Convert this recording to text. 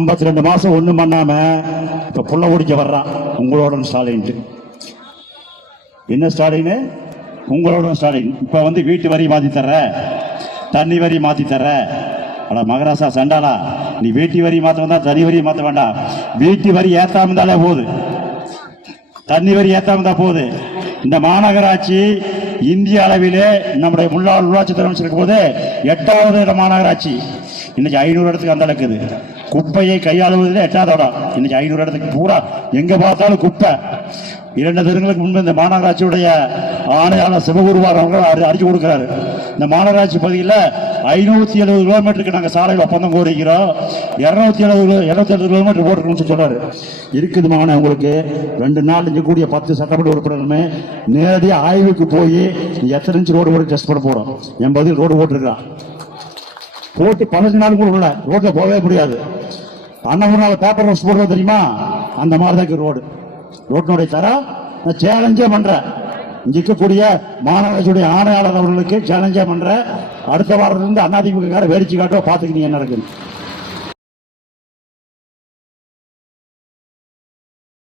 ஐம்பத்தி ரெண்டு மாசம் ஒண்ணும் பண்ணாம இப்ப புள்ள குடிக்க வர்றான் உங்களோட ஸ்டாலின்ட்டு என்ன ஸ்டாலின்? உங்களோட ஸ்டாலின். இப்ப வந்து வீட்டு வரி மாத்தி தர்ற. தண்ணி வரி மாத்தி தர்ற. அட மகராசா சண்டாலா நீ வீட்டு வரி மாத்த வந்தா தனி வரி மாத்த வேண்டாம். வீட்டு வரி ஏத்தாம இருந்தாலே போகுது தண்ணி வரி ஏத்தாம இருந்தா போகுது இந்த மாநகராட்சி இந்திய அளவிலே நம்முடைய முன்னாள் உள்ளாட்சி அமைச்சருக்கு போது எட்டாவது இடம் மாநகராட்சி. இன்னைக்கு ஐநூறு இடத்துக்கு அந்த இருக்குது. குப்பையை கையாளுவதில் எட்டாவது இடம் இன்னைக்கு ஐநூறு இடத்துக்கு பூரா. எங்க பார்த்தாலும் குப்பை. இரண்டு தினங்களுக்கு முன்பு இந்த மாநகராட்சியுடைய ஆணையாளர் சிவகுருவார் அவர்கள் அறி- அறிக்கை கொடுக்கிறாரு. இந்த மாநகராட்சி பகுதியில் ஐநூத்தி எழுபது கிலோமீட்டருக்கு நாங்கள் சாலையில் ஒப்பந்தம் கோரிக்கிறோம் இரநூத்தி எழுபது இருநூத்தி எழுபது கிலோமீட்டர் போட்டுருக்கணும்னு சொல்லி இருக்குது மகனே உங்களுக்கு ரெண்டு நாள் இங்கே கூடிய பத்து சட்டமன்ற உறுப்பினருமே நேரடியாக ஆய்வுக்கு போய் எத்தனை இன்ச்சு ரோடு போட்டு டெஸ்ட் பண்ண போகிறோம் என் பதில் ரோடு போட்டிருக்கான் போட்டு பதினஞ்சு நாள் கூட உள்ள ரோட்ல போகவே முடியாது. அண்ணன் பேப்பர் ரோஸ் போடுறது தெரியுமா? அந்த மாதிரி தான் இருக்கு ரோடு. ரோட்டினுடைய தரம் நான் சேலஞ்சே பண்றேன். இங்க இருக்கக்கூடிய மாநகராட்சியுடைய ஆணையாளர் அவர்களுக்கு சேலஞ்சே பண்றேன். அடுத்த வாரத்திலிருந்து அதிமுக வேடிக்கை காட்டுவா பாத்துக்கிட்டீங்க என்ன நடக்குது